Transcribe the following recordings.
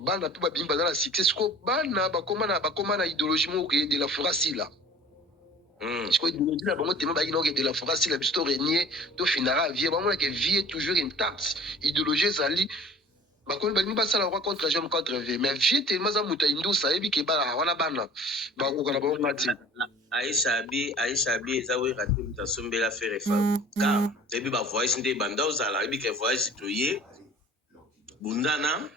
bana pe ba bimba dans la succès ko bana ba koma na idéologie mo de la forasi là. Je crois idéologie là bango tellement ba de la forasi la bisto renier to finara vie bango que vie est toujours intacte. Idéologie zali ba ko ba nimba sala kwa contre jeune contre V mais vie tellement za muta indo sa ebi ke ba wana bana ba ko kana bango ngati. Aisha bi ezawe raté mutasombela faire fa car ebi ba voice nde banda ozala ebi ke voice toye bundana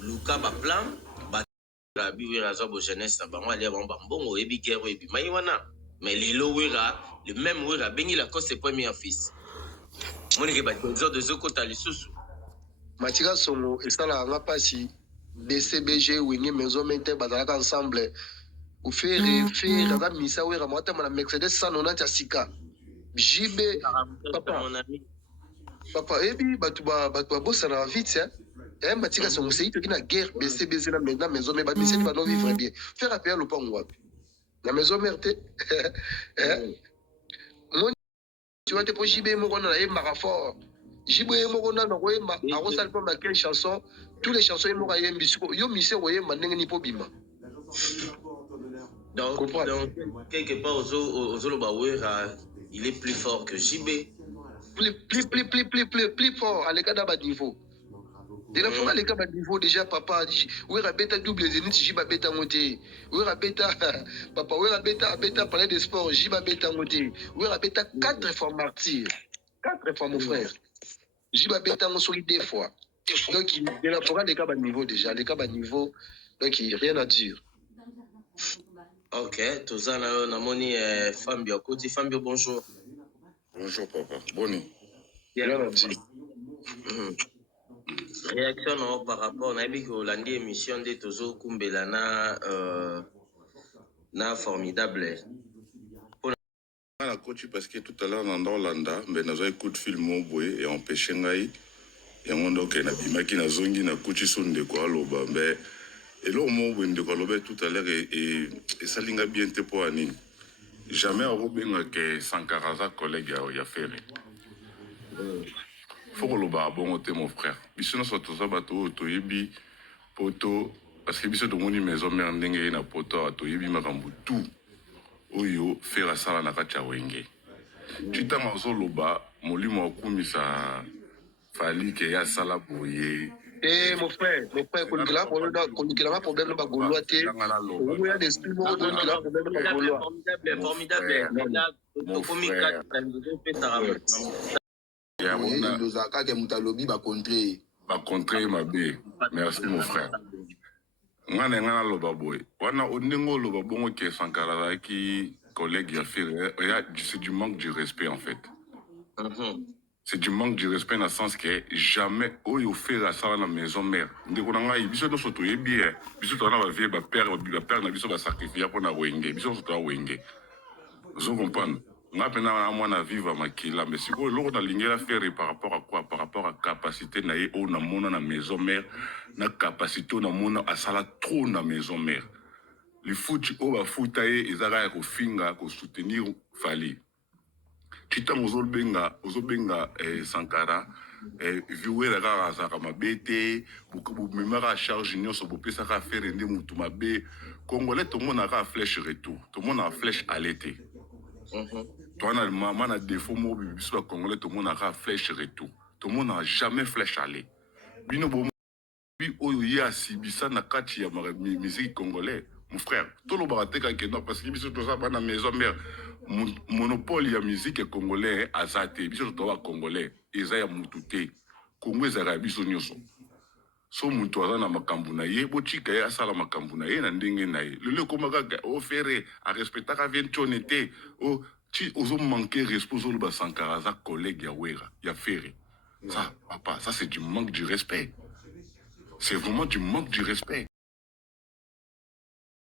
luka ba plan ba bi wera zo bo jeunesse bango alia bango mbongo ebi kero ebi mai wana mais lelo wera le même wera bengi la cause premier fils monike ba trésor de zokota lisusu Matika songo esala nga pasi DCBG wingi maison mente bazalaka ensemble ou faire la misa wera mota na Mercedes 190 asika JB papa ebi batu ba bossa na vite Matika songo c'est qui na guerre DCBG na maintenant maison mais ba misa va non vivre bien faire appeler le pont wapi la maison merte mon tu vas te pour JB mo kona na yema fort JB mo kona na ko yema a sal pas quelle chanson tous les chansons mo ka yembi yo mise ko yema ndenge ni po bima. Donc quelque part aux Lobawera, il est plus fort que JB. Plus fort à l'écart d'un niveau. De la fois à l'écart d'un niveau déjà papa oui rabeta double zénith JB beta monté. Oui rabeta papa oui rabeta parler de sport JB beta monté. Oui rabeta 4 fois martyr. 4 fois mon frère. JB beta mon solide deux fois. Donc de la fois à l'écart d'un niveau déjà, l'écart d'un niveau donc il rien à dire. Ok, Tozana Namoni Fambio Koti Fambio bonjour. Bonjour papa, boni. Réaction non, par rapport à Nabi Hollandais émission de Tozo Kumbela na formidable. La coach parce que tout à l'heure dans Hollanda, mais nous avons écouté film au bois et empêché ngai et on donc na bimaki na zongi na coach sonde quoi loba mais et là au moment où on décolle tout à l'heure et ça linga bien te pour anine. Jamais à Robin que Sankaraza collègue a fait. Faut que le bar bon côté mon frère. Bisous sur tout ça bateau to yebi poto parce que bisous de mon maison mais ndenge na poto to yebi makambu tout. Oyo faire sala na kacha wenge. Chita mazo loba molimo okumisa fali ke ya sala boye. Mon frère, quand il a un problème, pas gaulois, il y a des styles, quand il a un problème, pas gaulois. Formidable. Mon frère. Ba contrer ma bé. Merci mon frère. Ngana ngana loba boy. Wana onengo loba bongo ke Sankara ki collègue ya fait c'est du manque de respect en fait. C'est du manque de respect dans le sens que jamais oyo fait la salle dans la maison mère. Ndeko nanga biso no soto yebi biso to na ba vie ba père na biso ba sacrifier pour na wenge biso soto wenge. Vous comprenez? On a pena moi na vivre makila mais si ko loko na lingela faire par rapport à quoi? Par rapport à capacité na ye o na mona na maison mère na capacité na mona à sala trop na maison mère. Le foot o ba foutaye ezaka ko finga ko soutenir Fali. Chita ozobenga Sankara viwe la raza kama bete beaucoup memara charge union so bopesa ka faire ende mutu mabe congolais tout le monde a flèche retour tout le monde a flèche à l'été toi na maman na défaut mo biso congolais tout le monde a flèche retour tout le monde n'a jamais flèche aller bino bo bi oyo ya sibisa na kati ya musique congolais mon frère tout le barateka que non parce que biso to ça na maison mère monopole ya musique congolais azate biso to ba congolais eza ya mutute Congo ezaka biso nyoso so mutu aza na makambu na ye botika ye asala makambu na ye na ndenge na ye lelo komaka o faire a respectaka vientone te o ti ozo manquer respect zo ba Sankara za collègue ya wera ya faire ça papa ça c'est du manque de respect. C'est vraiment du manque de respect.